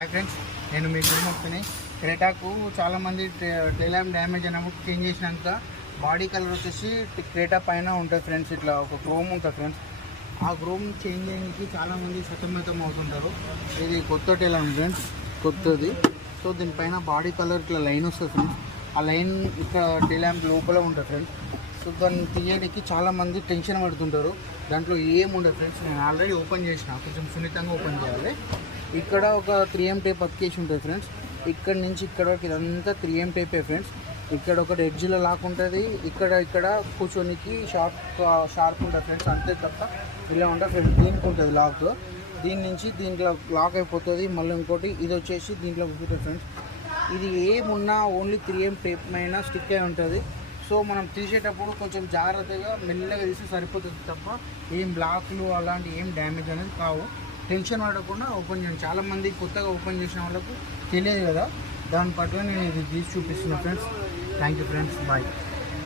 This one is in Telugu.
హాయ్ ఫ్రెండ్స్, నేను మీ గురుమూర్తిని. క్రేటాకు చాలామంది టెయిల్ ల్యాంప్ డ్యామేజ్ అయినప్పుడు చేంజ్ చేసినాక బాడీ కలర్ వచ్చేసి క్రేటా పైన ఉంటుంది ఫ్రెండ్స్. ఇట్లా ఒక క్రోమ్ ఉంటుంది ఫ్రెండ్స్. ఆ క్రోమ్ చేంజ్ చేయడానికి చాలామంది సతమతం అవుతుంటారు. ఇది కొత్త టెయిల్ ల్యాంప్ ఫ్రెండ్స్, కొత్తది. సో దీనిపైన బాడీ కలర్ ఇట్లా లైన్ వస్తుంది ఫ్రెండ్స్. ఆ లైన్ ఇక్కడ టెయిల్ ల్యాంప్ లోపల ఉంటుంది ఫ్రెండ్స్. సో దాన్ని తీయడానికి చాలామంది టెన్షన్ పడుతుంటారు. దాంట్లో ఏముండదు ఫ్రెండ్స్. నేను ఆల్రెడీ ఓపెన్ చేసిన, కొంచెం సున్నితంగా ఓపెన్ చేయాలి. ఇక్కడ ఒక 3M టేప్ అతికేసి ఉంటుంది ఫ్రెండ్స్. ఇక్కడ నుంచి ఇక్కడ ఇదంతా 3M టేపే ఫ్రెండ్స్. ఇక్కడ ఒక ఎడ్జ్లో లాక్ ఉంటుంది, ఇక్కడ కూర్చొనికి షార్ప్ ఉంటుంది ఫ్రెండ్స్. అంతే తప్ప ఇలా ఉంటుంది ఫ్రెండ్స్. దీనికి ఉంటుంది లాక్, దీని నుంచి దీంట్లో లాక్ అయిపోతుంది. మళ్ళీ ఇంకోటి ఇది వచ్చేసి దీంట్లో కూర్చుంటుంది ఫ్రెండ్స్. ఇది ఏమున్నా ఓన్లీ 3M టేప్ పైన స్టిక్ అయి ఉంటుంది. సో మనం తీసేటప్పుడు కొంచెం జాగ్రత్తగా మెల్లగా తీసి సరిపోతుంది తప్ప ఏం బ్లాక్లు అలాంటి ఏం డ్యామేజ్ అనేది కావు. టెన్షన్ పడకుండా ఓపెన్ చేయండి. చాలామంది కొత్తగా ఓపెన్ చేసిన వాళ్ళకు తెలియదు కదా, దాని పట్ల నేను ఇది తీసి చూపిస్తున్నా friends. Thank you friends, bye.